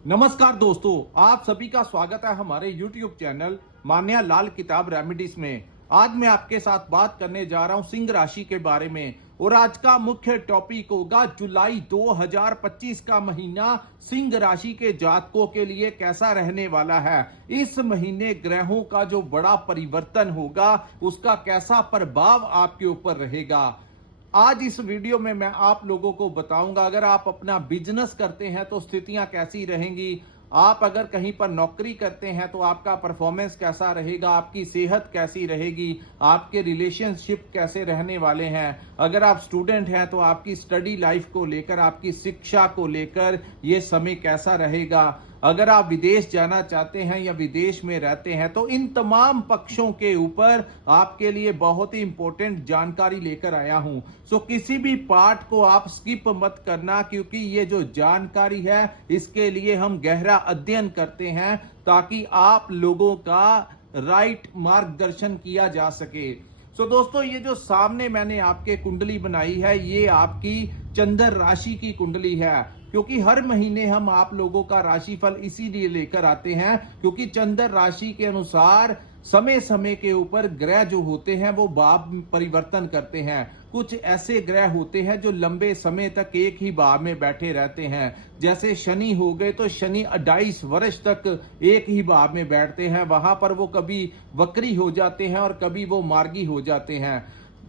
नमस्कार दोस्तों, आप सभी का स्वागत है हमारे YouTube चैनल मान्या लाल किताब रेमेडीज में। आज मैं आपके साथ बात करने जा रहा हूं सिंह राशि के बारे में और आज का मुख्य टॉपिक होगा जुलाई 2025 का महीना सिंह राशि के जातकों के लिए कैसा रहने वाला है। इस महीने ग्रहों का जो बड़ा परिवर्तन होगा उसका कैसा प्रभाव आपके ऊपर रहेगा। आज इस वीडियो में मैं आप लोगों को बताऊंगा, अगर आप अपना बिजनेस करते हैं तो स्थितियां कैसी रहेंगी, आप अगर कहीं पर नौकरी करते हैं तो आपका परफॉर्मेंस कैसा रहेगा, आपकी सेहत कैसी रहेगी, आपके रिलेशनशिप कैसे रहने वाले हैं, अगर आप स्टूडेंट हैं तो आपकी स्टडी लाइफ को लेकर, आपकी शिक्षा को लेकर ये समय कैसा रहेगा, अगर आप विदेश जाना चाहते हैं या विदेश में रहते हैं तो इन तमाम पक्षों के ऊपर आपके लिए बहुत ही इंपॉर्टेंट जानकारी लेकर आया हूं। सो किसी भी पार्ट को आप स्किप मत करना, क्योंकि ये जो जानकारी है इसके लिए हम गहरा अध्ययन करते हैं ताकि आप लोगों का राइट मार्गदर्शन किया जा सके। सो दोस्तों, ये जो सामने मैंने आपके कुंडली बनाई है ये आपकी चंद्र राशि की कुंडली है, क्योंकि हर महीने हम आप लोगों का राशिफल इसीलिए लेकर आते हैं क्योंकि चंद्र राशि के अनुसार समय समय के ऊपर ग्रह जो होते हैं वो भाव परिवर्तन करते हैं। कुछ ऐसे ग्रह होते हैं जो लंबे समय तक एक ही भाव में बैठे रहते हैं, जैसे शनि हो गए तो शनि 28 वर्ष तक एक ही भाव में बैठते हैं, वहां पर वो कभी वक्री हो जाते हैं और कभी वो मार्गी हो जाते हैं।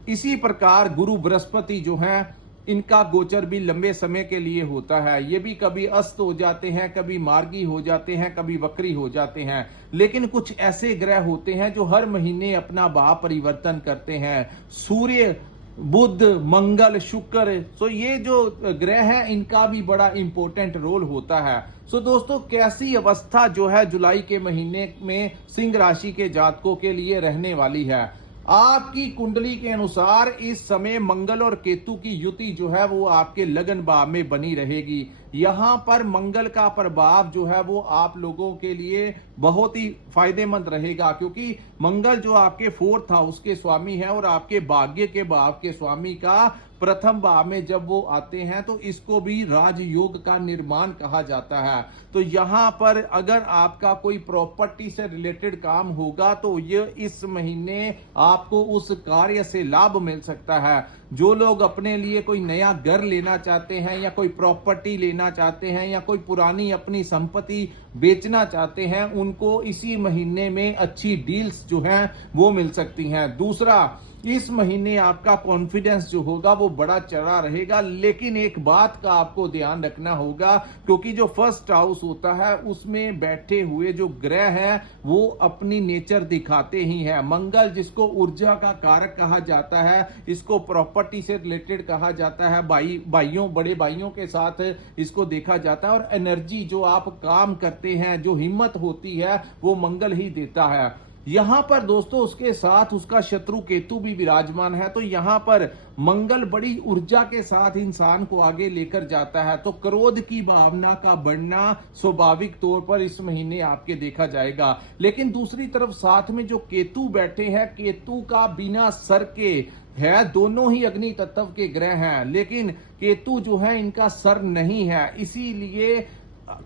इसी प्रकार गुरु बृहस्पति जो हैं इनका गोचर भी लंबे समय के लिए होता है, ये भी कभी अस्त हो जाते हैं, कभी मार्गी हो जाते हैं, कभी वक्री हो जाते हैं। लेकिन कुछ ऐसे ग्रह होते हैं जो हर महीने अपना भाव परिवर्तन करते हैं, सूर्य, बुध, मंगल, शुक्र। सो ये जो ग्रह हैं इनका भी बड़ा इंपॉर्टेंट रोल होता है। सो दोस्तों, कैसी अवस्था जो है जुलाई के महीने में सिंह राशि के जातकों के लिए रहने वाली है। आपकी कुंडली के अनुसार इस समय मंगल और केतु की युति जो है वो आपके लगन भाव में बनी रहेगी। यहां पर मंगल का प्रभाव जो है वो आप लोगों के लिए बहुत ही फायदेमंद रहेगा, क्योंकि मंगल जो आपके फोर्थ हाउस के स्वामी है और आपके भाग्य के भाव के स्वामी का प्रथम भाव में जब वो आते हैं तो इसको भी राजयोग का निर्माण कहा जाता है। तो यहां पर अगर आपका कोई प्रॉपर्टी से रिलेटेड काम होगा तो ये इस महीने आपको उस कार्य से लाभ मिल सकता है। जो लोग अपने लिए कोई नया घर लेना चाहते हैं या कोई प्रॉपर्टी लेना चाहते हैं या कोई पुरानी अपनी संपत्ति बेचना चाहते हैं, उनको इसी महीने में अच्छी डील्स जो हैं वो मिल सकती हैं। दूसरा, इस महीने आपका कॉन्फिडेंस जो होगा वो बड़ा चढ़ा रहेगा, लेकिन एक बात का आपको ध्यान रखना होगा, क्योंकि जो फर्स्ट हाउस होता है उसमें बैठे हुए जो ग्रह हैं वो अपनी नेचर दिखाते ही हैं। मंगल जिसको ऊर्जा का कारक कहा जाता है, इसको प्रॉपर्टी से रिलेटेड कहा जाता है, भाइयों बड़े भाइयों के साथ इसको देखा जाता है, और एनर्जी जो आप काम करते हैं, जो हिम्मत होती है वो मंगल ही देता है। यहां पर दोस्तों उसके साथ उसका शत्रु केतु भी विराजमान है, तो यहां पर मंगल बड़ी ऊर्जा के साथ इंसान को आगे लेकर जाता है। तो क्रोध की भावना का बढ़ना स्वाभाविक तौर पर इस महीने आपके देखा जाएगा। लेकिन दूसरी तरफ साथ में जो केतु बैठे हैं, केतु का बिना सर के है, दोनों ही अग्नि तत्व के ग्रह हैं, लेकिन केतु जो है इनका सर नहीं है, इसीलिए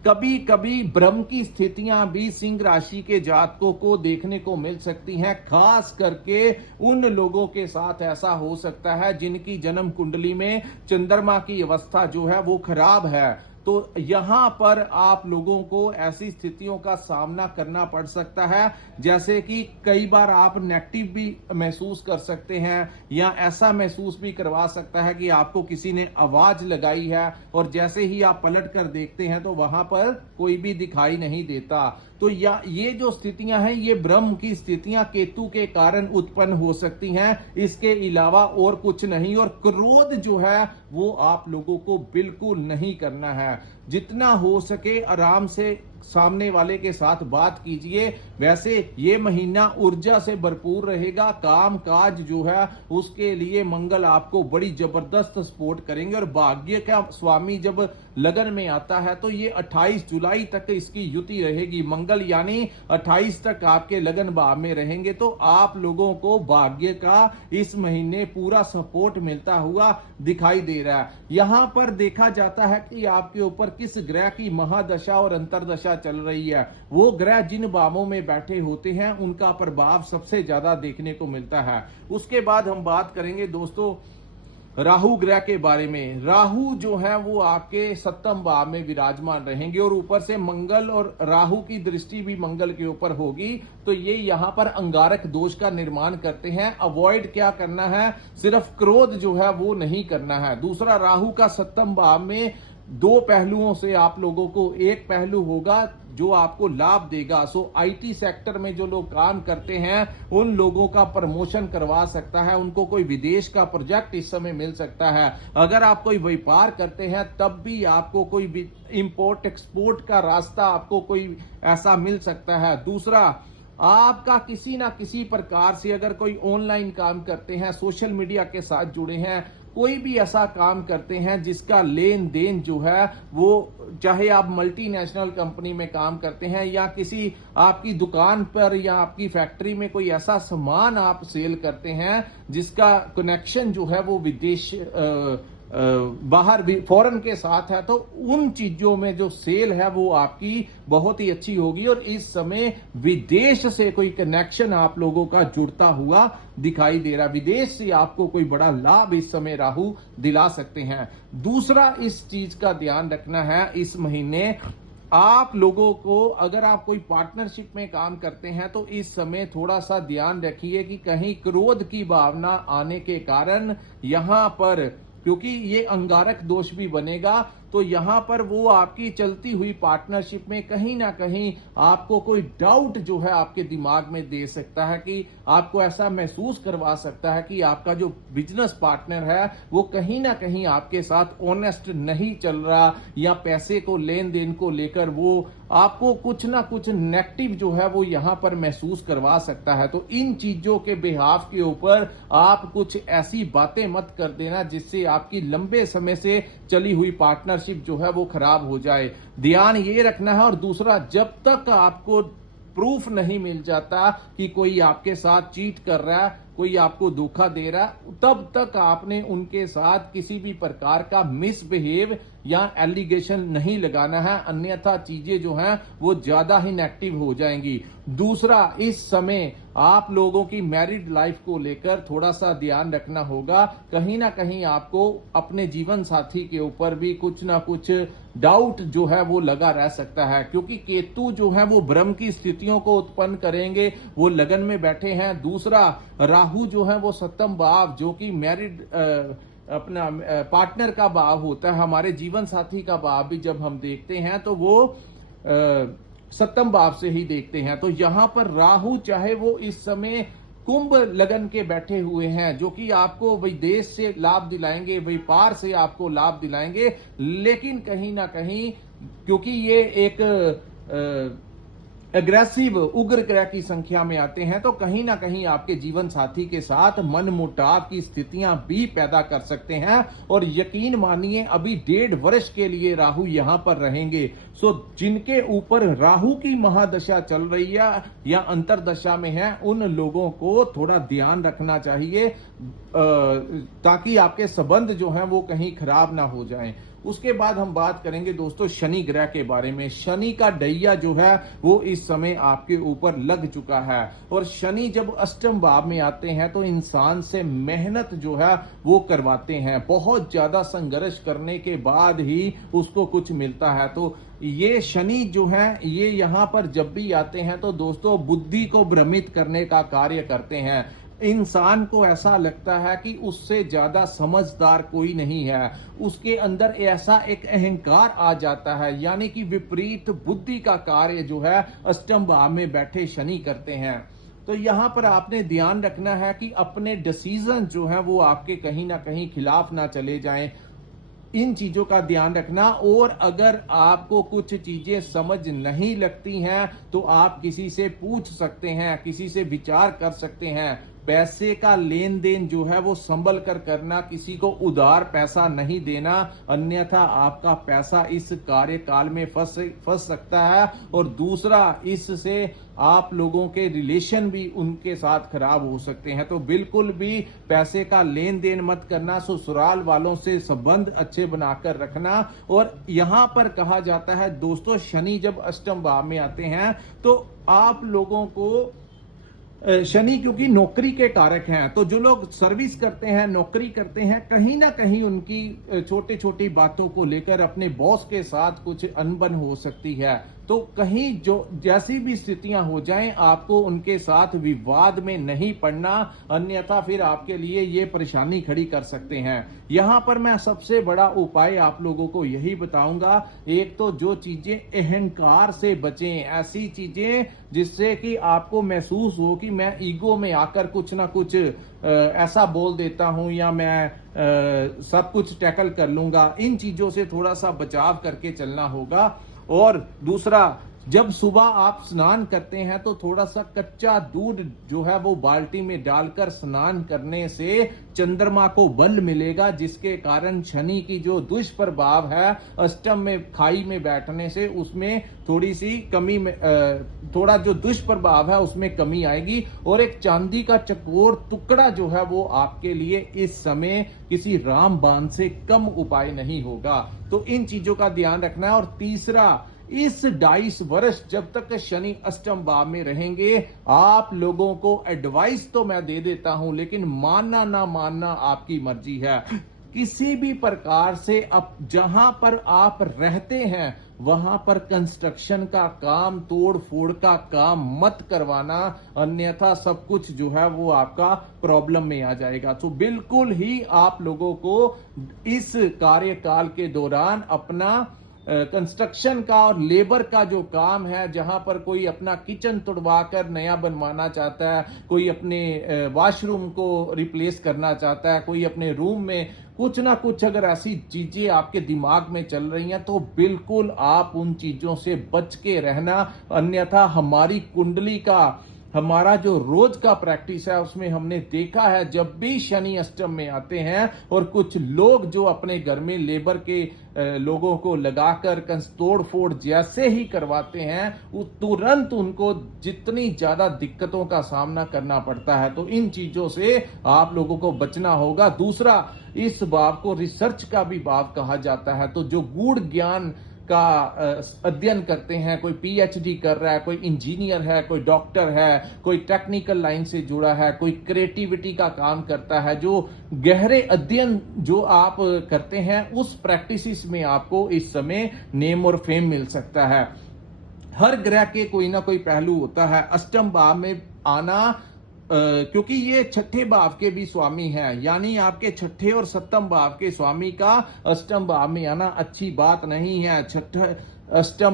कभी कभी भ्रम की स्थितियां भी सिंह राशि के जातकों को देखने को मिल सकती हैं। खास करके उन लोगों के साथ ऐसा हो सकता है जिनकी जन्म कुंडली में चंद्रमा की अवस्था जो है वो खराब है। तो यहां पर आप लोगों को ऐसी स्थितियों का सामना करना पड़ सकता है, जैसे कि कई बार आप नेगेटिव भी महसूस कर सकते हैं, या ऐसा महसूस भी करवा सकता है कि आपको किसी ने आवाज लगाई है और जैसे ही आप पलट कर देखते हैं तो वहां पर कोई भी दिखाई नहीं देता। तो ये जो स्थितियां हैं ये भ्रम की स्थितियां केतु के कारण उत्पन्न हो सकती हैं, इसके अलावा और कुछ नहीं। और क्रोध जो है वो आप लोगों को बिल्कुल नहीं करना है। जितना हो सके आराम से सामने वाले के साथ बात कीजिए। वैसे ये महीना ऊर्जा से भरपूर रहेगा, काम काज जो है उसके लिए मंगल आपको बड़ी जबरदस्त सपोर्ट करेंगे, और भाग्य का स्वामी जब लगन में आता है तो ये 28 जुलाई तक इसकी युति रहेगी। मंगल यानी 28 तक आपके लगन भाव में रहेंगे, तो आप लोगों को भाग्य का इस महीने पूरा सपोर्ट मिलता हुआ दिखाई दे रहा है। यहां पर देखा जाता है कि आपके ऊपर किस ग्रह की महादशा और अंतरदशा चल रही है। वो ग्रह जिन भावों में बैठे होते हैं उनका प्रभाव सबसे ज्यादा देखने को मिलता है। उसके बाद हम बात करेंगे दोस्तों राहु ग्रह के बारे में। राहु जो है वो आपके सप्तम भाव में विराजमान रहेंगे और ऊपर से मंगल और राहु की दृष्टि भी मंगल के ऊपर होगी, तो ये यहां पर अंगारक दोष का निर्माण करते हैं। अवॉइड क्या करना है, सिर्फ क्रोध जो है वो नहीं करना है। दूसरा, राहु का सप्तम भाव में दो पहलुओं से आप लोगों को, एक पहलू होगा जो आपको लाभ देगा। आईटी सेक्टर में जो लोग काम करते हैं उन लोगों का प्रमोशन करवा सकता है, उनको कोई विदेश का प्रोजेक्ट इस समय मिल सकता है। अगर आप कोई व्यापार करते हैं तब भी आपको कोई इंपोर्ट एक्सपोर्ट का रास्ता आपको कोई ऐसा मिल सकता है। दूसरा, आपका किसी ना किसी प्रकार से अगर कोई ऑनलाइन काम करते हैं, सोशल मीडिया के साथ जुड़े हैं, कोई भी ऐसा काम करते हैं जिसका लेन देन जो है वो, चाहे आप मल्टीनेशनल कंपनी में काम करते हैं या किसी आपकी दुकान पर या आपकी फैक्ट्री में कोई ऐसा सामान आप सेल करते हैं जिसका कनेक्शन जो है वो विदेश बाहर भी फॉरेन के साथ है, तो उन चीजों में जो सेल है वो आपकी बहुत ही अच्छी होगी। और इस समय विदेश से कोई कनेक्शन आप लोगों का जुड़ता हुआ दिखाई दे रहा है। विदेश से आपको कोई बड़ा लाभ इस समय राहु दिला सकते हैं। दूसरा, इस चीज का ध्यान रखना है, इस महीने आप लोगों को अगर आप कोई पार्टनरशिप में काम करते हैं तो इस समय थोड़ा सा ध्यान रखिए कि कहीं क्रोध की भावना आने के कारण यहां पर, क्योंकि ये अंगारक दोष भी बनेगा, तो यहां पर वो आपकी चलती हुई पार्टनरशिप में कहीं ना कहीं आपको कोई डाउट जो है आपके दिमाग में दे सकता है, कि आपको ऐसा महसूस करवा सकता है कि आपका जो बिजनेस पार्टनर है वो कहीं ना कहीं आपके साथ ऑनेस्ट नहीं चल रहा, या पैसे को लेन देन को लेकर वो आपको कुछ ना कुछ नेगेटिव जो है वो यहां पर महसूस करवा सकता है। तो इन चीजों के बिहाफ के ऊपर आप कुछ ऐसी बातें मत कर देना जिससे आपकी लंबे समय से चली हुई पार्टनरशिप जो है वो खराब हो जाए, ध्यान ये रखना है। और दूसरा, जब तक आपको प्रूफ नहीं मिल जाता कि कोई आपके साथ चीट कर रहा है, कोई आपको धोखा दे रहा है, तब तक आपने उनके साथ किसी भी प्रकार का मिसबिहेव या एलिगेशन नहीं लगाना है, अन्यथा चीजें जो हैं वो ज्यादा ही नेगेटिव हो जाएंगी। दूसरा, इस समय आप लोगों की मैरिड लाइफ को लेकर थोड़ा सा ध्यान रखना होगा। कहीं ना कहीं आपको अपने जीवन साथी के ऊपर भी कुछ ना कुछ डाउट जो है वो लगा रह सकता है, क्योंकि केतु जो है वो भ्रम की स्थितियों को उत्पन्न करेंगे, वो लगन में बैठे हैं। दूसरा, राहु जो है वो सप्तम भाव, जो कि मैरिड अपना पार्टनर का भाव होता है, हमारे जीवन साथी का भाव भी जब हम देखते हैं तो वो सप्तम भाव से ही देखते हैं। तो यहां पर राहु चाहे वो इस समय कुंभ लगन के बैठे हुए हैं, जो कि आपको विदेश से लाभ दिलाएंगे, व्यापार से आपको लाभ दिलाएंगे, लेकिन कहीं ना कहीं क्योंकि ये एक एग्रेसिव उग्र ग्रह की संख्या में आते हैं, तो कहीं ना कहीं आपके जीवन साथी के साथ मनमुटाव की स्थितियां भी पैदा कर सकते हैं। और यकीन मानिए अभी 1.5 वर्ष के लिए राहु यहां पर रहेंगे। जिनके ऊपर राहु की महादशा चल रही है या अंतरदशा में है, उन लोगों को थोड़ा ध्यान रखना चाहिए ताकि आपके संबंध जो हैं वो कहीं खराब ना हो जाएं। उसके बाद हम बात करेंगे दोस्तों शनि ग्रह के बारे में। शनि का डैया जो है वो इस समय आपके ऊपर लग चुका है, और शनि जब अष्टम भाव में आते हैं तो इंसान से मेहनत जो है वो करवाते हैं, बहुत ज्यादा संघर्ष करने के बाद ही उसको कुछ मिलता है। तो ये शनि जो है ये यहां पर जब भी आते हैं तो दोस्तों बुद्धि को भ्रमित करने का कार्य करते हैं। इंसान को ऐसा लगता है कि उससे ज्यादा समझदार कोई नहीं है, उसके अंदर ऐसा एक अहंकार आ जाता है, यानी कि विपरीत बुद्धि का कार्य जो है अष्टम भाव में बैठे शनि करते हैं। तो यहां पर आपने ध्यान रखना है कि अपने डिसीजन जो है वो आपके कहीं ना कहीं खिलाफ ना चले जाएं, इन चीजों का ध्यान रखना। और अगर आपको कुछ चीजें समझ नहीं लगती हैं तो आप किसी से पूछ सकते हैं, किसी से विचार कर सकते हैं। पैसे का लेन देन जो है वो संभल कर करना, किसी को उधार पैसा नहीं देना, अन्यथा आपका पैसा इस कार्यकाल में फंस सकता है। और दूसरा, इससे आप लोगों के रिलेशन भी उनके साथ खराब हो सकते हैं। तो बिल्कुल भी पैसे का लेन देन मत करना, ससुराल वालों से संबंध अच्छे बनाकर रखना। और यहां पर कहा जाता है दोस्तों, शनि जब अष्टम भाव में आते हैं तो आप लोगों को शनि क्योंकि नौकरी के कारक हैं, तो जो लोग सर्विस करते हैं, नौकरी करते हैं, कहीं ना कहीं उनकी छोटी छोटी बातों को लेकर अपने बॉस के साथ कुछ अनबन हो सकती है। तो कहीं जो जैसी भी स्थितियां हो जाएं, आपको उनके साथ विवाद में नहीं पड़ना, अन्यथा फिर आपके लिए ये परेशानी खड़ी कर सकते हैं। यहां पर मैं सबसे बड़ा उपाय आप लोगों को यही बताऊंगा, एक तो जो चीजें अहंकार से बचें, ऐसी चीजें जिससे कि आपको महसूस हो कि मैं ईगो में आकर कुछ ना कुछ ऐसा बोल देता हूं या मैं सब कुछ टैकल कर लूंगा, इन चीजों से थोड़ा सा बचाव करके चलना होगा। और दूसरा, जब सुबह आप स्नान करते हैं तो थोड़ा सा कच्चा दूध जो है वो बाल्टी में डालकर स्नान करने से चंद्रमा को बल मिलेगा, जिसके कारण शनि की जो दुष्प्रभाव है अष्टम में खाई में बैठने से उसमें थोड़ी सी कमी में थोड़ा जो दुष्प्रभाव है उसमें कमी आएगी। और एक चांदी का चकोर टुकड़ा जो है वो आपके लिए इस समय किसी रामबाण से कम उपाय नहीं होगा। तो इन चीजों का ध्यान रखना है। और तीसरा, इस 22 वर्ष जब तक शनि अष्टम भाव में रहेंगे, आप लोगों को एडवाइस तो मैं दे देता हूं, लेकिन मानना ना मानना आपकी मर्जी है। किसी भी प्रकार से अब जहां पर आप रहते हैं वहां पर कंस्ट्रक्शन का काम, तोड़ फोड़ का काम मत करवाना, अन्यथा सब कुछ जो है वो आपका प्रॉब्लम में आ जाएगा। तो बिल्कुल ही आप लोगों को इस कार्यकाल के दौरान अपना कंस्ट्रक्शन का और लेबर का जो काम है, जहां पर कोई अपना किचन तुड़वा कर नया बनवाना चाहता है, कोई अपने वॉशरूम को रिप्लेस करना चाहता है, कोई अपने रूम में कुछ ना कुछ, अगर ऐसी चीजें आपके दिमाग में चल रही हैं तो बिल्कुल आप उन चीजों से बच के रहना, अन्यथा हमारी कुंडली का, हमारा जो रोज का प्रैक्टिस है उसमें हमने देखा है, जब भी शनि अष्टम में आते हैं और कुछ लोग जो अपने घर में लेबर के लोगों को लगाकर तोड़ फोड़ जैसे ही करवाते हैं, वो तुरंत उनको जितनी ज्यादा दिक्कतों का सामना करना पड़ता है। तो इन चीजों से आप लोगों को बचना होगा। दूसरा, इस भाव को रिसर्च का भी भाव कहा जाता है। तो जो गूढ़ ज्ञान का अध्ययन करते हैं, कोई पीएचडी कर रहा है, कोई इंजीनियर है, कोई डॉक्टर है, कोई टेक्निकल लाइन से जुड़ा है, कोई क्रिएटिविटी का काम करता है, जो गहरे अध्ययन जो आप करते हैं उस प्रैक्टिस में आपको इस समय नेम और फेम मिल सकता है। हर ग्रह के कोई ना कोई पहलू होता है। अष्टम भाव में आना, क्योंकि ये छठे भाव के भी स्वामी हैं, यानी आपके छठे और सप्तम भाव के स्वामी का अष्टम भाव में आना अच्छी बात नहीं है। छठा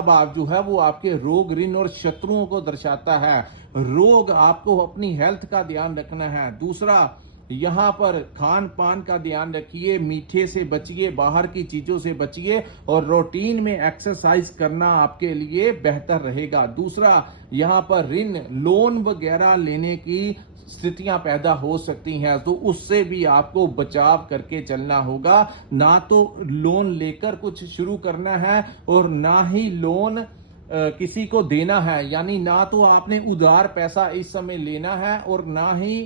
भाव जो है वो आपके रोग, ऋण और शत्रुओं को दर्शाता है। रोग, आपको अपनी हेल्थ का ध्यान रखना है। दूसरा, यहां पर खान पान का ध्यान रखिए, मीठे से बचिए, बाहर की चीजों से बचिए और रूटीन में एक्सरसाइज करना आपके लिए बेहतर रहेगा। दूसरा, यहां पर ऋण, लोन वगैरह लेने की स्थितियां पैदा हो सकती हैं, तो उससे भी आपको बचाव करके चलना होगा। ना तो लोन लेकर कुछ शुरू करना है और ना ही लोन किसी को देना है, यानी ना तो आपने उधार पैसा इस समय लेना है और ना ही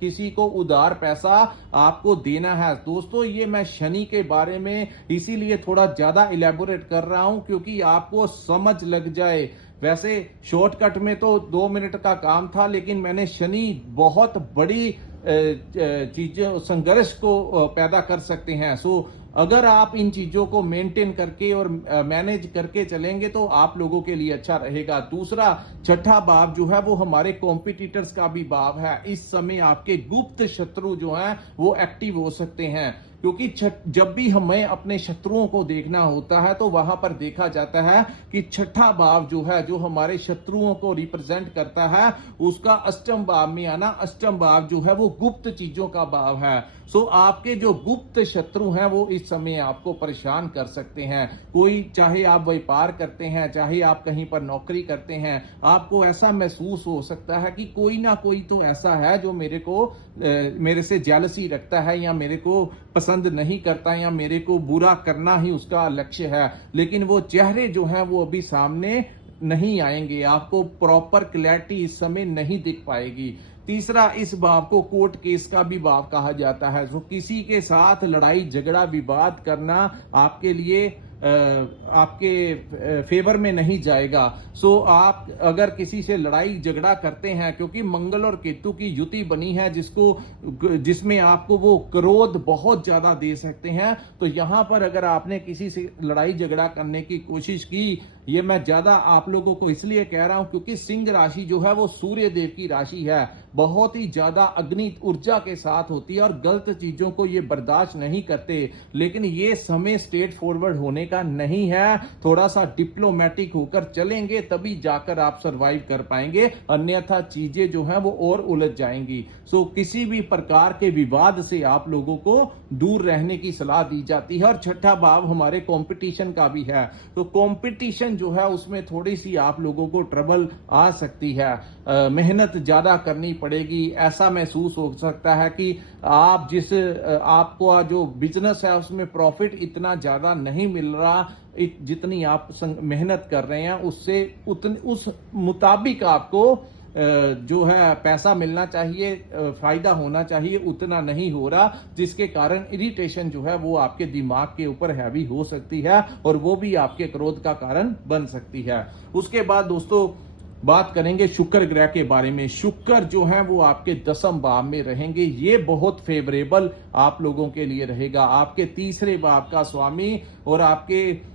किसी को उधार पैसा आपको देना है। दोस्तों, ये मैं शनि के बारे में इसीलिए थोड़ा ज्यादा इलेबोरेट कर रहा हूं क्योंकि आपको समझ लग जाए। वैसे शॉर्टकट में तो 2 मिनट का काम था, लेकिन मैंने शनि बहुत बड़ी चीजें, संघर्ष को पैदा कर सकते हैं। सो अगर आप इन चीजों को मेंटेन करके और मैनेज करके चलेंगे तो आप लोगों के लिए अच्छा रहेगा। दूसरा, छठा भाव जो है वो हमारे कॉम्पिटिटर्स का भी भाव है। इस समय आपके गुप्त शत्रु जो हैं वो एक्टिव हो सकते हैं। क्योंकि जब भी हमें अपने शत्रुओं को देखना होता है तो वहां पर देखा जाता है कि छठा भाव जो है, जो हमारे शत्रुओं को रिप्रेजेंट करता है, उसका अष्टम भाव में आना। अष्टम भाव जो है वो गुप्त चीजों का भाव है। सो आपके जो गुप्त शत्रु हैं वो इस समय आपको परेशान कर सकते हैं। कोई, चाहे आप व्यापार करते हैं, चाहे आप कहीं पर नौकरी करते हैं, आपको ऐसा महसूस हो सकता है कि कोई ना कोई तो ऐसा है जो मेरे से जेलसी रखता है, या मेरे को पसंद नहीं करता, या मेरे को बुरा करना ही उसका लक्ष्य है। लेकिन वो चेहरे जो हैं वो अभी सामने नहीं आएंगे, आपको प्रॉपर क्लैरिटी इस समय नहीं दिख पाएगी। तीसरा, इस भाव को कोर्ट केस का भी भाव कहा जाता है। तो किसी के साथ लड़ाई झगड़ा विवाद करना आपके लिए आपके फेवर में नहीं जाएगा। सो आप अगर किसी से लड़ाई झगड़ा करते हैं, क्योंकि मंगल और केतु की युति बनी है जिसमें आपको वो क्रोध बहुत ज्यादा दे सकते हैं, तो यहां पर अगर आपने किसी से लड़ाई झगड़ा करने की कोशिश की, ये मैं ज्यादा आप लोगों को इसलिए कह रहा हूं क्योंकि सिंह राशि जो है वो सूर्य देव की राशि है, बहुत ही ज्यादा अग्नि ऊर्जा के साथ होती है और गलत चीजों को ये बर्दाश्त नहीं करते। लेकिन ये समय स्ट्रेट फॉरवर्ड होने का नहीं है, थोड़ा सा डिप्लोमेटिक होकर चलेंगे तभी जाकर आप सरवाइव कर पाएंगे, अन्यथा चीजें जो है वो और उलझ जाएंगी। सो किसी भी प्रकार के विवाद से आप लोगों को दूर रहने की सलाह दी जाती है। और छठा भाव हमारे कंपटीशन का भी है, तो कंपटीशन जो है उसमें थोड़ी सी आप लोगों को ट्रबल आ सकती है, मेहनत ज्यादा करनी पड़ेगी। ऐसा महसूस हो सकता है कि आपको जो बिजनेस है उसमें प्रॉफिट इतना ज्यादा नहीं मिल रहा, जितनी आप मेहनत कर रहे हैं उस मुताबिक आपको जो है पैसा मिलना चाहिए, फायदा होना चाहिए, उतना नहीं हो रहा, जिसके कारण इरिटेशन जो है वो आपके दिमाग के ऊपर हैवी हो सकती है और वो भी आपके क्रोध का कारण बन सकती है। उसके बाद दोस्तों बात करेंगे शुक्र ग्रह के बारे में। शुक्र जो है वो आपके दसम भाव में रहेंगे, ये बहुत फेवरेबल आप लोगों के लिए रहेगा। आपके तीसरे भाव का स्वामी और आपके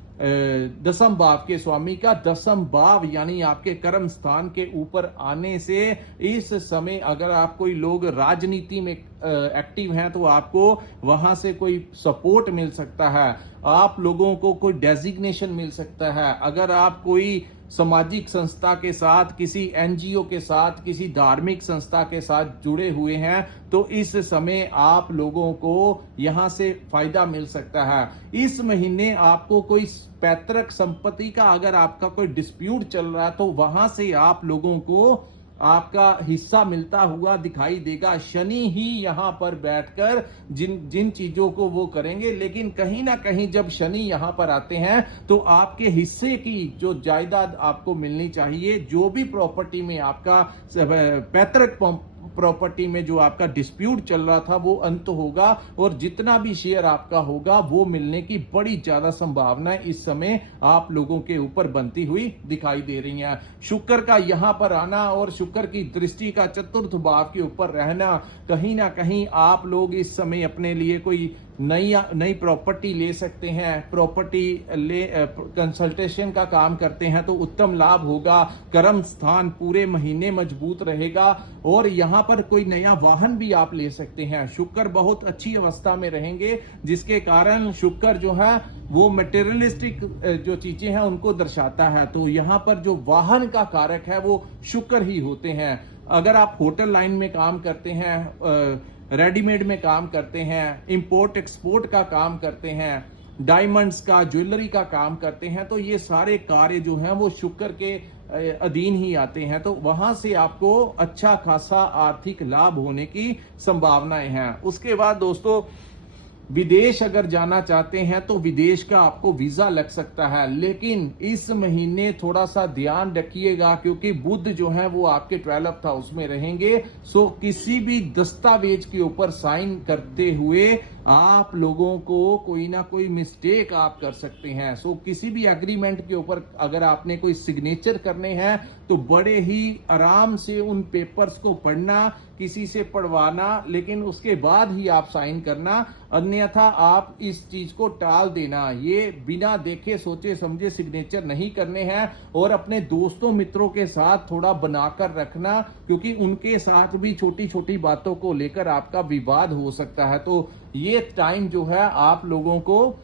दसम भाव के स्वामी का दसम भाव यानी आपके कर्म स्थान के ऊपर आने से इस समय अगर आप कोई लोग राजनीति में एक्टिव हैं तो आपको वहां से कोई सपोर्ट मिल सकता है, आप लोगों को कोई डेजिग्नेशन मिल सकता है। अगर आप कोई सामाजिक संस्था के साथ, किसी एनजीओ के साथ, किसी धार्मिक संस्था के साथ जुड़े हुए हैं तो इस समय आप लोगों को यहां से फायदा मिल सकता है। इस महीने आपको कोई पैतृक संपत्ति का अगर आपका कोई डिस्प्यूट चल रहा है तो वहां से आप लोगों को आपका हिस्सा मिलता हुआ दिखाई देगा। शनि ही यहां पर बैठकर जिन चीजों को वो करेंगे, लेकिन कहीं ना कहीं जब शनि यहां पर आते हैं तो आपके हिस्से की जो जायदाद आपको मिलनी चाहिए, जो भी प्रॉपर्टी में आपका पैतृक प्रॉपर्टी में जो आपका डिस्प्यूट चल रहा था वो अंत होगा और जितना भी शेयर आपका होगा वो मिलने की बड़ी ज्यादा संभावना इस समय आप लोगों के ऊपर बनती हुई दिखाई दे रही है। शुक्र का यहां पर आना और शुक्र की दृष्टि का चतुर्थ भाव के ऊपर रहना, कहीं ना कहीं आप लोग इस समय अपने लिए कोई नई प्रॉपर्टी ले सकते हैं। प्रॉपर्टी कंसल्टेशन का काम करते हैं तो उत्तम लाभ होगा। कर्म स्थान पूरे महीने मजबूत रहेगा और यहां पर कोई नया वाहन भी आप ले सकते हैं। शुक्र बहुत अच्छी अवस्था में रहेंगे, जिसके कारण शुक्र जो है वो मटेरियलिस्टिक जो चीजें हैं उनको दर्शाता है। तो यहां पर जो वाहन का कारक है वो शुक्र ही होते हैं। अगर आप होटल लाइन में काम करते हैं, रेडीमेड में काम करते हैं, इंपोर्ट एक्सपोर्ट का काम करते हैं, डायमंड्स का, ज्वेलरी का काम करते हैं, तो ये सारे कार्य जो हैं वो शुक्र के अधीन ही आते हैं। तो वहां से आपको अच्छा खासा आर्थिक लाभ होने की संभावनाएं हैं। उसके बाद दोस्तों विदेश अगर जाना चाहते हैं तो विदेश का आपको वीजा लग सकता है, लेकिन इस महीने थोड़ा सा ध्यान रखिएगा क्योंकि बुध जो है वो आपके 12th हाउस में रहेंगे। सो किसी भी दस्तावेज के ऊपर साइन करते हुए आप लोगों को कोई ना कोई मिस्टेक आप कर सकते हैं। सो किसी भी एग्रीमेंट के ऊपर अगर आपने कोई सिग्नेचर करने हैं तो बड़े ही आराम से उन पेपर्स को पढ़ना किसी से पढ़वाना, लेकिन उसके बाद ही आप साइन करना, अन्यथा आप इस चीज को टाल देना। ये बिना देखे सोचे समझे सिग्नेचर नहीं करने हैं और अपने दोस्तों मित्रों के साथ थोड़ा बनाकर रखना, क्योंकि उनके साथ भी छोटी छोटी बातों को लेकर आपका विवाद हो सकता है। तो ये टाइम जो है आप लोगों को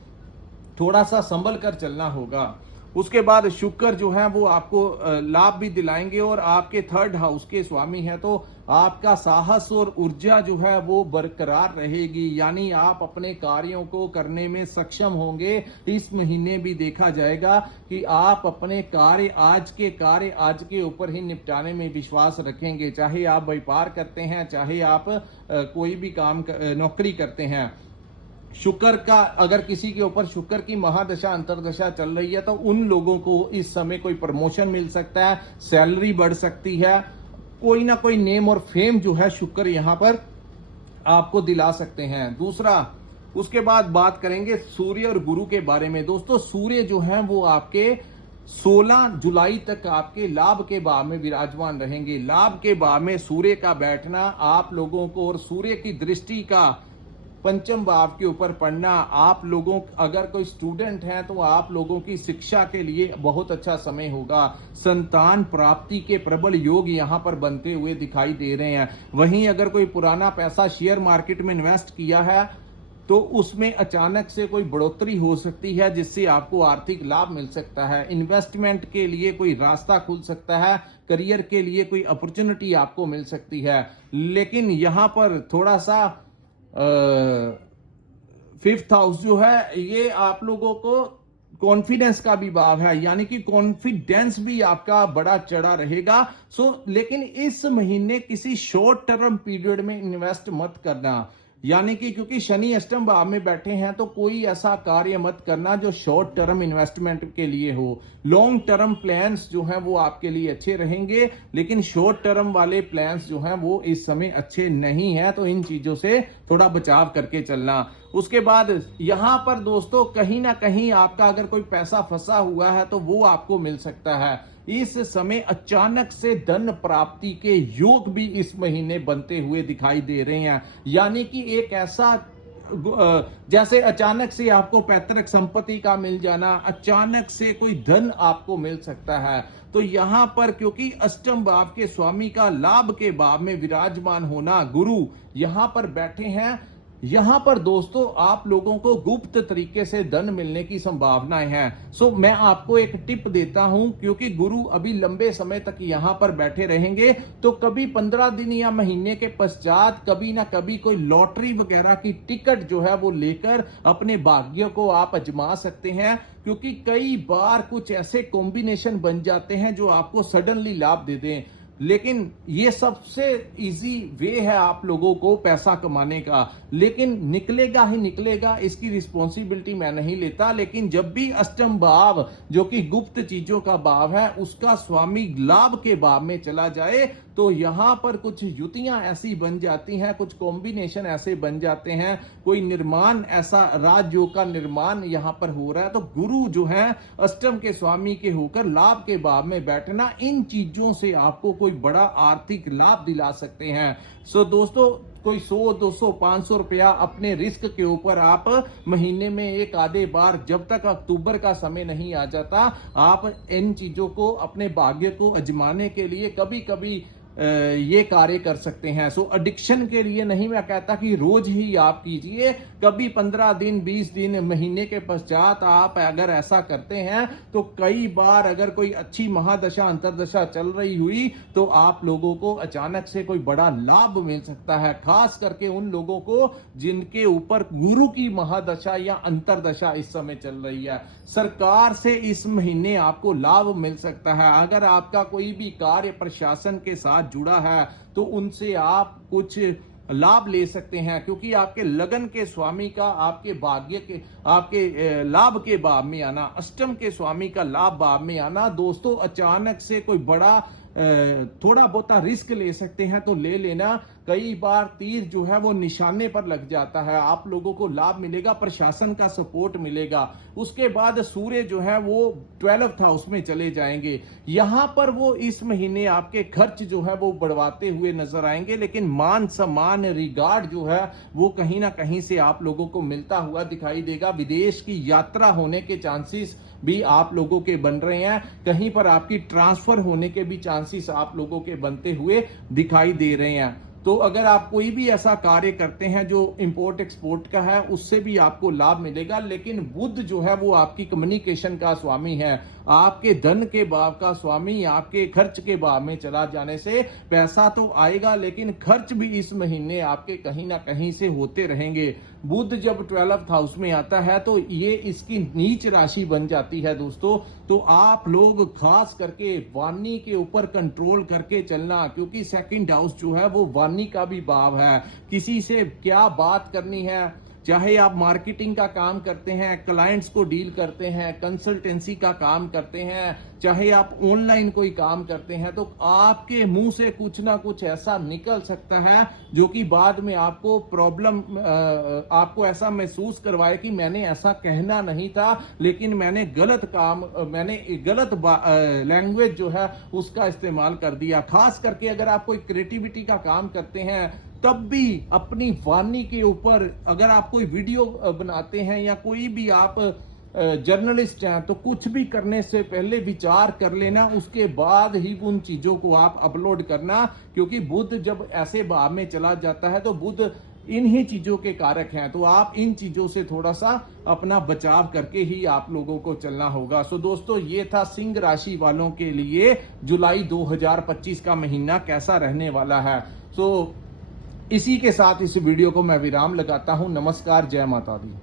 थोड़ा सा संभल कर चलना होगा। उसके बाद शुक्र जो है वो आपको लाभ भी दिलाएंगे और आपके थर्ड हाउस के स्वामी हैं, तो आपका साहस और ऊर्जा जो है वो बरकरार रहेगी, यानी आप अपने कार्यों को करने में सक्षम होंगे। इस महीने भी देखा जाएगा कि आप अपने कार्य आज के ऊपर ही निपटाने में विश्वास रखेंगे, चाहे आप व्यापार करते हैं, चाहे आप कोई भी काम नौकरी करते हैं। शुक्र का अगर किसी के ऊपर शुक्र की महादशा अंतरदशा चल रही है तो उन लोगों को इस समय कोई प्रमोशन मिल सकता है, सैलरी बढ़ सकती है, कोई ना कोई नेम और फेम जो है शुक्र यहां पर आपको दिला सकते हैं। दूसरा, उसके बाद बात करेंगे सूर्य और गुरु के बारे में। दोस्तों, सूर्य जो है वो आपके 16 जुलाई तक आपके लाभ के भाव में विराजमान रहेंगे। लाभ के भाव में सूर्य का बैठना आप लोगों को और सूर्य की दृष्टि का पंचम भाव के ऊपर पढ़ना, आप लोगों अगर कोई स्टूडेंट हैं तो आप लोगों की शिक्षा के लिए बहुत अच्छा समय होगा। संतान प्राप्ति के प्रबल योग यहां पर बनते हुए दिखाई दे रहे हैं। वहीं अगर कोई पुराना पैसा शेयर मार्केट में इन्वेस्ट किया है तो उसमें अचानक से कोई बढ़ोतरी हो सकती है, जिससे आपको आर्थिक लाभ मिल सकता है। इन्वेस्टमेंट के लिए कोई रास्ता खुल सकता है, करियर के लिए कोई अपॉर्चुनिटी आपको मिल सकती है। लेकिन यहां पर थोड़ा सा फिफ्थ हाउस जो है ये आप लोगों को कॉन्फिडेंस का भी भाव है, यानी कि कॉन्फिडेंस भी आपका बड़ा चढ़ा रहेगा। लेकिन इस महीने किसी शॉर्ट टर्म पीरियड में इन्वेस्ट मत करना, यानी कि क्योंकि शनि अष्टम भाव में बैठे हैं तो कोई ऐसा कार्य मत करना जो शॉर्ट टर्म इन्वेस्टमेंट के लिए हो। लॉन्ग टर्म प्लान्स जो हैं वो आपके लिए अच्छे रहेंगे, लेकिन शॉर्ट टर्म वाले प्लान्स जो हैं वो इस समय अच्छे नहीं है, तो इन चीजों से थोड़ा बचाव करके चलना। उसके बाद यहां पर दोस्तों कहीं ना कहीं आपका अगर कोई पैसा फंसा हुआ है तो वो आपको मिल सकता है। इस समय अचानक से धन प्राप्ति के योग भी इस महीने बनते हुए दिखाई दे रहे हैं, यानी कि एक ऐसा जैसे अचानक से आपको पैतृक संपत्ति का मिल जाना, अचानक से कोई धन आपको मिल सकता है। तो यहां पर क्योंकि अष्टम भाव के स्वामी का लाभ के भाव में विराजमान होना, गुरु यहां पर बैठे हैं, यहां पर दोस्तों आप लोगों को गुप्त तरीके से धन मिलने की संभावनाएं हैं। मैं आपको एक टिप देता हूं, क्योंकि गुरु अभी लंबे समय तक यहां पर बैठे रहेंगे, तो कभी 15 दिन या महीने के पश्चात कभी ना कभी कोई लॉटरी वगैरह की टिकट जो है वो लेकर अपने भाग्य को आप आजमा सकते हैं, क्योंकि कई बार कुछ ऐसे कॉम्बिनेशन बन जाते हैं जो आपको सडनली लाभ दे दें। लेकिन ये सबसे इजी वे है आप लोगों को पैसा कमाने का, लेकिन निकलेगा ही निकलेगा, इसकी रिस्पॉन्सिबिलिटी मैं नहीं लेता। लेकिन जब भी अष्टम भाव जो कि गुप्त चीजों का भाव है उसका स्वामी लाभ के भाव में चला जाए तो यहां पर कुछ युतियां ऐसी बन जाती हैं, कुछ कॉम्बिनेशन ऐसे बन जाते हैं, कोई निर्माण ऐसा राजयोग का निर्माण यहां पर हो रहा है। तो गुरु जो है अष्टम के स्वामी के होकर लाभ के भाव में बैठना, इन चीजों से आपको कोई बड़ा आर्थिक लाभ दिला सकते हैं। दोस्तों, कोई 100, 200, 500 रुपया अपने रिस्क के ऊपर आप महीने में एक आधे बार, जब तक अक्टूबर का समय नहीं आ जाता, आप इन चीजों को अपने भाग्य को आजमाने के लिए कभी कभी ये कार्य कर सकते हैं। एडिक्शन के लिए नहीं मैं कहता कि रोज ही आप कीजिए, कभी 15 दिन 20 दिन महीने के पश्चात आप अगर ऐसा करते हैं तो कई बार अगर कोई अच्छी महादशा अंतरदशा चल रही हुई तो आप लोगों को अचानक से कोई बड़ा लाभ मिल सकता है, खास करके उन लोगों को जिनके ऊपर गुरु की महादशा या अंतरदशा इस समय चल रही है। सरकार से इस महीने आपको लाभ मिल सकता है। अगर आपका कोई भी कार्य प्रशासन के साथ जुड़ा है तो उनसे आप कुछ लाभ ले सकते हैं, क्योंकि आपके लगन के स्वामी का आपके भाग्य के आपके लाभ के भाव में आना, अष्टम के स्वामी का लाभ भाव में आना, दोस्तों अचानक से कोई बड़ा थोड़ा बहुत रिस्क ले सकते हैं तो ले लेना। कई बार तीर जो है वो निशाने पर लग जाता है, आप लोगों को लाभ मिलेगा, प्रशासन का सपोर्ट मिलेगा। उसके बाद सूर्य जो है वो 12th हाउस में चले जाएंगे, यहां पर वो इस महीने आपके खर्च जो है वो बढ़वाते हुए नजर आएंगे, लेकिन मान सम्मान रिगार्ड जो है वो कहीं ना कहीं से आप लोगों को मिलता हुआ दिखाई देगा। विदेश की यात्रा होने के चांसेस भी आप लोगों के बन रहे हैं, कहीं पर आपकी ट्रांसफर होने के भी चांसेस आप लोगों के बनते हुए दिखाई दे रहे हैं। तो अगर आप कोई भी ऐसा कार्य करते हैं जो इंपोर्ट एक्सपोर्ट का है, उससे भी आपको लाभ मिलेगा। लेकिन बुध जो है वो आपकी कम्युनिकेशन का स्वामी है, आपके धन के भाव का स्वामी, आपके खर्च के भाव में चला जाने से पैसा तो आएगा, लेकिन खर्च भी इस महीने आपके कहीं ना कहीं से होते रहेंगे। बुध जब 12th हाउस में आता है तो ये इसकी नीच राशि बन जाती है दोस्तों। तो आप लोग खास करके वाणी के ऊपर कंट्रोल करके चलना, क्योंकि सेकंड हाउस जो है वो वाणी का भी भाव है। किसी से क्या बात करनी है, चाहे आप मार्केटिंग का काम करते हैं, क्लाइंट्स को डील करते हैं, कंसल्टेंसी का काम करते हैं, चाहे आप ऑनलाइन कोई काम करते हैं, तो आपके मुंह से कुछ ना कुछ ऐसा निकल सकता है जो कि बाद में आपको प्रॉब्लम, आपको ऐसा महसूस करवाए कि मैंने ऐसा कहना नहीं था, लेकिन मैंने गलत काम, मैंने गलत लैंग्वेज जो है उसका इस्तेमाल कर दिया। खास करके अगर आप कोई क्रिएटिविटी का काम करते हैं तब भी अपनी वाणी के ऊपर, अगर आप कोई वीडियो बनाते हैं या कोई भी आप जर्नलिस्ट हैं, तो कुछ भी करने से पहले विचार कर लेना, उसके बाद ही उन चीजों को आप अपलोड करना। क्योंकि बुध जब ऐसे भाव में चला जाता है तो बुध इन्हीं चीजों के कारक हैं, तो आप इन चीजों से थोड़ा सा अपना बचाव करके ही आप लोगों को चलना होगा। सो दोस्तों, ये था सिंह राशि वालों के लिए जुलाई 2025 का महीना कैसा रहने वाला है। सो इसी के साथ इस वीडियो को मैं विराम लगाता हूं। नमस्कार, जय माता दी।